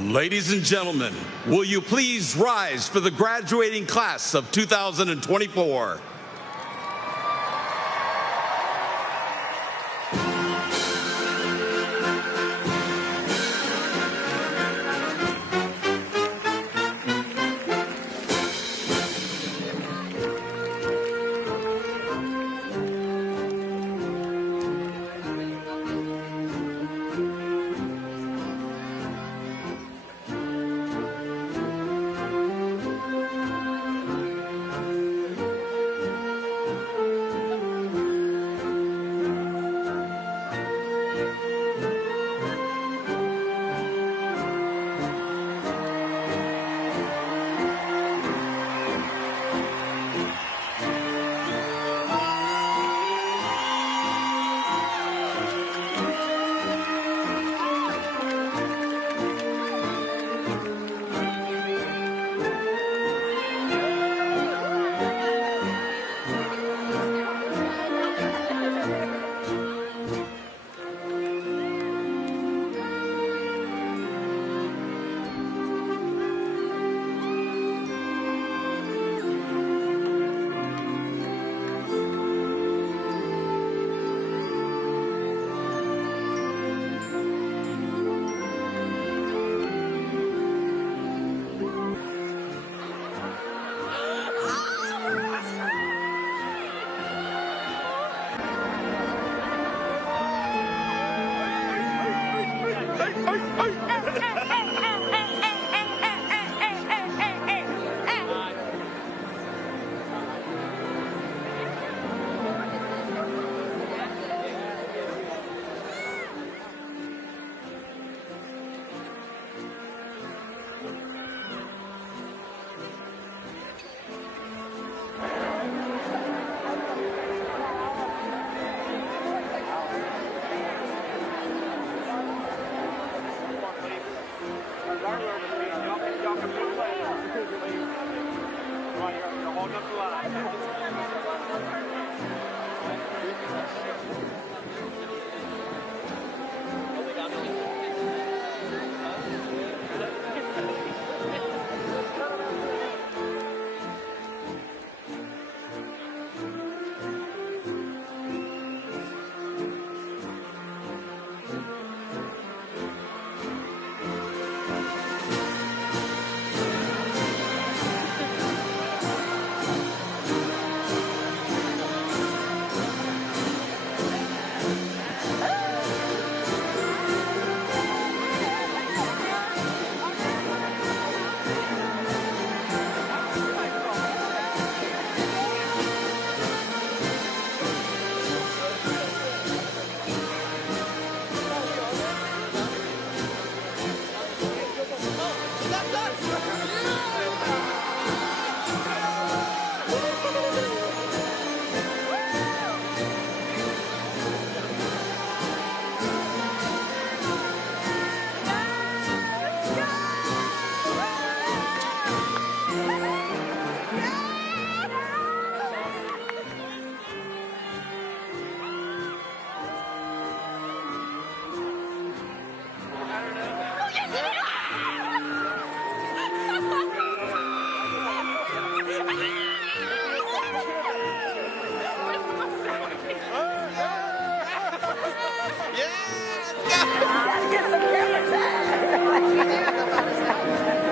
Ladies and gentlemen, will you please rise for the graduating class of 2024?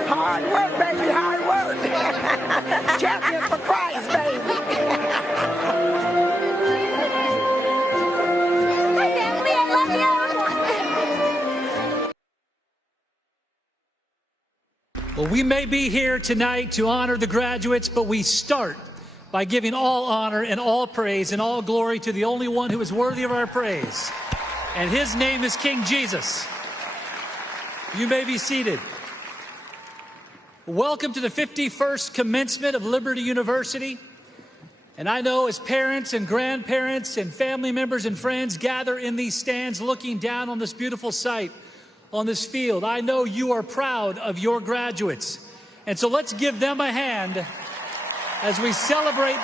Hard work, baby, hard work. Champions for Christ, baby. Hi, family, I love you. Well, we may be here tonight to honor the graduates, but we start by giving all honor and all praise and all glory to the only one who is worthy of our praise. And his name is King Jesus. You may be seated. Welcome to the 51st commencement of Liberty University. And I know as parents and grandparents and family members and friends gather in these stands looking down on this beautiful site, on this field, I know you are proud of your graduates. And so let's give them a hand as we celebrate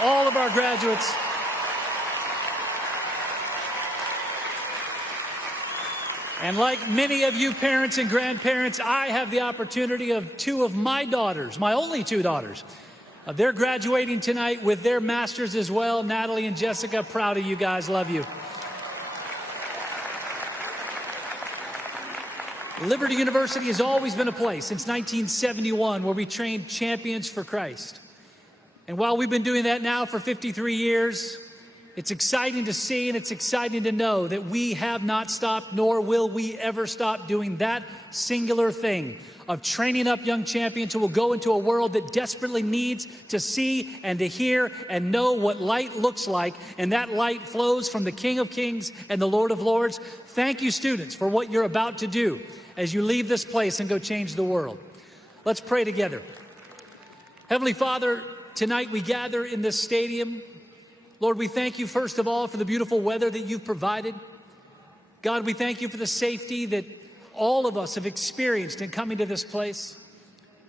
all of our graduates. And like many of you parents and grandparents, I have the opportunity of two of my daughters, my only two daughters. They're graduating tonight with their masters as well. Natalie and Jessica, proud of you guys, love you. Liberty University has always been a place since 1971 where we trained champions for Christ. And while we've been doing that now for 53 years, it's exciting to see and it's exciting to know that we have not stopped, nor will we ever stop doing that singular thing of training up young champions who will go into a world that desperately needs to see and to hear and know what light looks like, and that light flows from the King of Kings and the Lord of Lords. Thank you, students, for what you're about to do as you leave this place and go change the world. Let's pray together. Heavenly Father, tonight we gather in this stadium. Lord, we thank you first of all for the beautiful weather that you've provided. God, we thank you for the safety that all of us have experienced in coming to this place.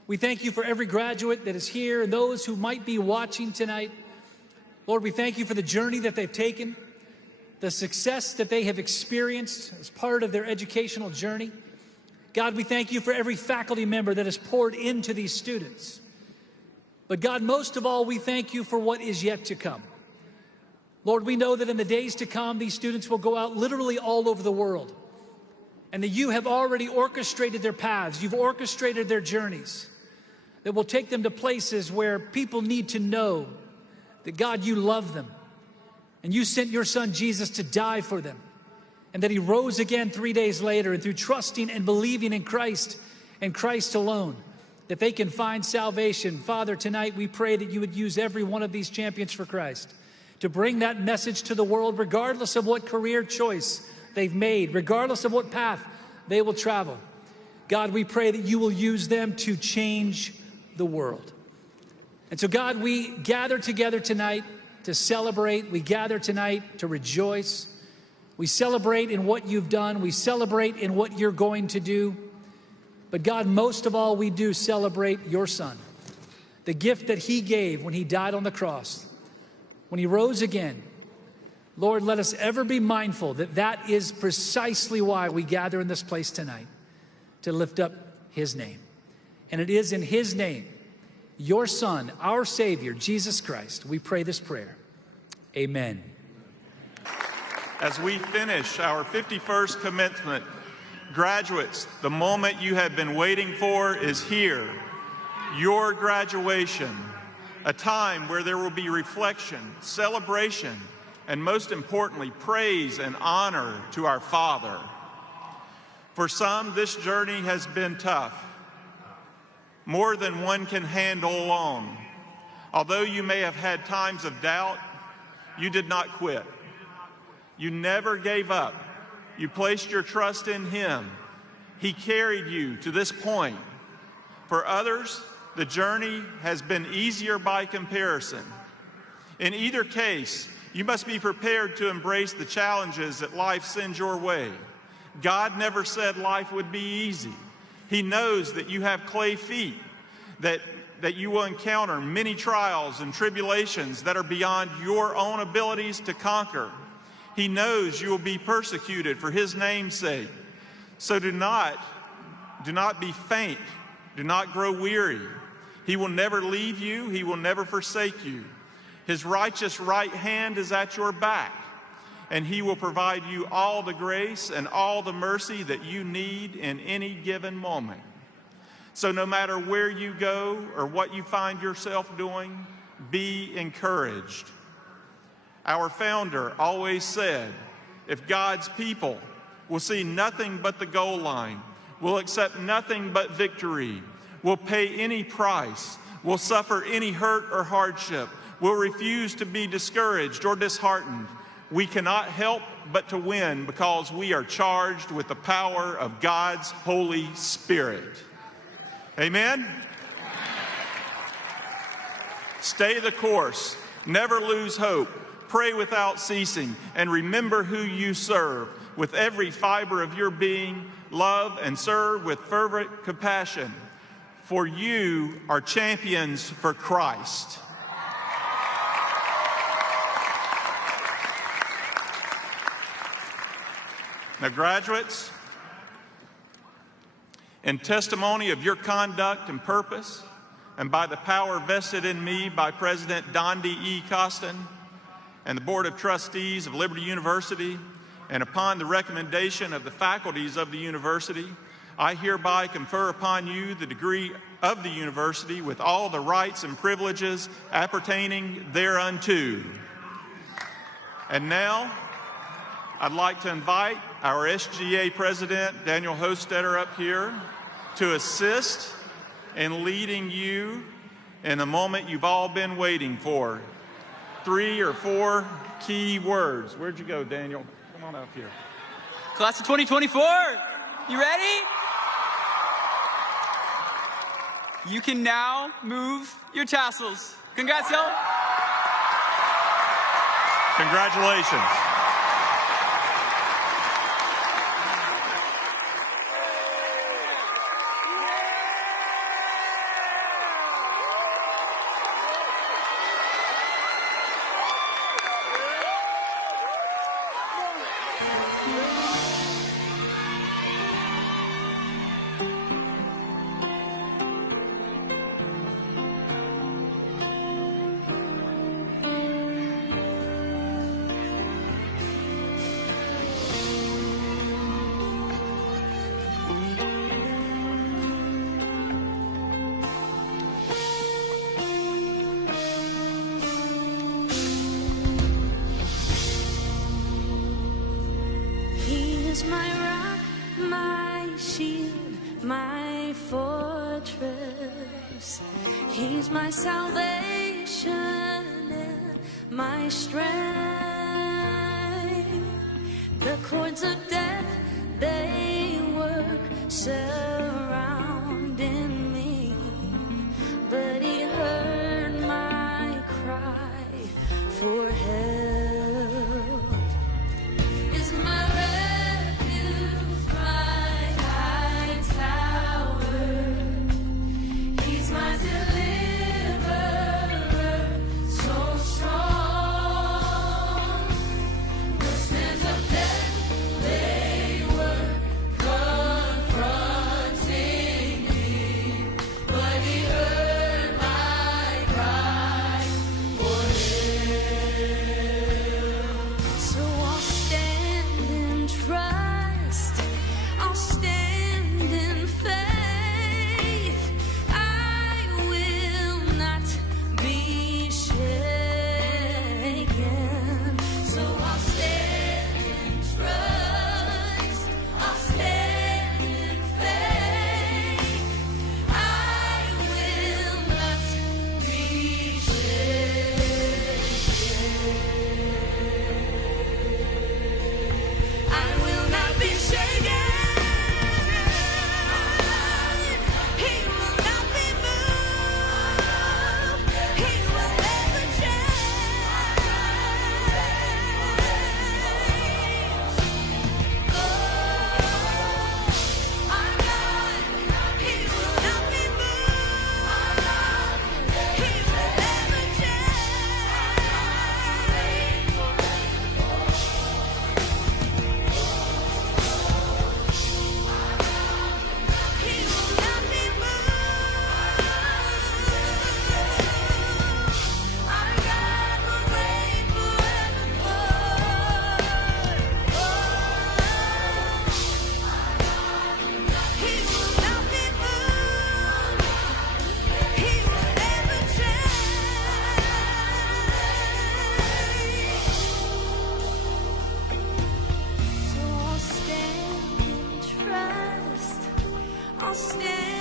We thank you for every graduate that is here and those who might be watching tonight. Lord, we thank you for the journey that they've taken, the success that they have experienced as part of their educational journey. God, we thank you for every faculty member that has poured into these students. But God, most of all, we thank you for what is yet to come. Lord, we know that in the days to come, these students will go out literally all over the world, and that you have already orchestrated their paths. You've orchestrated their journeys that will take them to places where people need to know that, God, you love them, and you sent your son Jesus to die for them, and that he rose again 3 days later, and through trusting and believing in Christ and Christ alone, that they can find salvation. Father, tonight we pray that you would use every one of these champions for Christ to bring that message to the world, regardless of what career choice they've made, regardless of what path they will travel. God, we pray that you will use them to change the world. And so, God, we gather together tonight to celebrate. We gather tonight to rejoice. We celebrate in what you've done. We celebrate in what you're going to do. But God, most of all, we do celebrate your son, the gift that he gave when he died on the cross, when he rose again. Lord, let us ever be mindful that that is precisely why we gather in this place tonight, to lift up his name. And it is in his name, your son, our Savior, Jesus Christ, we pray this prayer. Amen. As we finish our 51st commencement, graduates, the moment you have been waiting for is here. Your graduation, a time where there will be reflection, celebration, and most importantly, praise and honor to our Father. For some, this journey has been tough, more than one can handle alone. Although you may have had times of doubt, you did not quit. You never gave up. You placed your trust in him. He carried you to this point. For others, the journey has been easier by comparison. In either case, you must be prepared to embrace the challenges that life sends your way. God never said life would be easy. He knows that you have clay feet, that you will encounter many trials and tribulations that are beyond your own abilities to conquer. He knows you will be persecuted for his name's sake. So do not be faint. Do not grow weary. He will never leave you. He will never forsake you. His righteous right hand is at your back, and he will provide you all the grace and all the mercy that you need in any given moment. So no matter where you go or what you find yourself doing, be encouraged. Our founder always said, if God's people will see nothing but the goal line, will accept nothing but victory, will pay any price, will suffer any hurt or hardship, will refuse to be discouraged or disheartened, we cannot help but to win because we are charged with the power of God's Holy Spirit. Amen? Stay the course. Never lose hope. Pray without ceasing. And remember who you serve. With every fiber of your being, love and serve with fervent compassion. For you are champions for Christ. Now, graduates, In testimony of your conduct and purpose, and by the power vested in me by President Dondi E. Costin and the Board of Trustees of Liberty University, and upon the recommendation of the faculties of the university, I hereby confer upon you the degree of the university with all the rights and privileges appertaining thereunto. And now, I'd like to invite our SGA President, Daniel Hostetter, up here to assist in leading you in the moment you've all been waiting for. 3 or 4 key words. Where'd you go, Daniel? Come on up here. Class of 2024, you ready? You can now move your tassels. Congrats, y'all. Congratulations. is my rock, my shield, my fortress. He's my salvation and my strength. The cords of death, they were surrounding me, but he heard my cry for help. Is my refuge, my high tower. He's my deliverer, so strong. The snares of death, they were confronting me, but he heard my cry for help. So I'll stand in trust, I'll stand in faith. I will not be shaken. So I'll stand in trust, I'll stand in faith. I will not be shaken. I will not be shaken. He will not be moved. He will never change. Oh, our God, He will not be moved. He will never change. He will not be moved. Our God will reign forevermore. He will not be moved. He will never change. So I'll stand in trust, I'll stand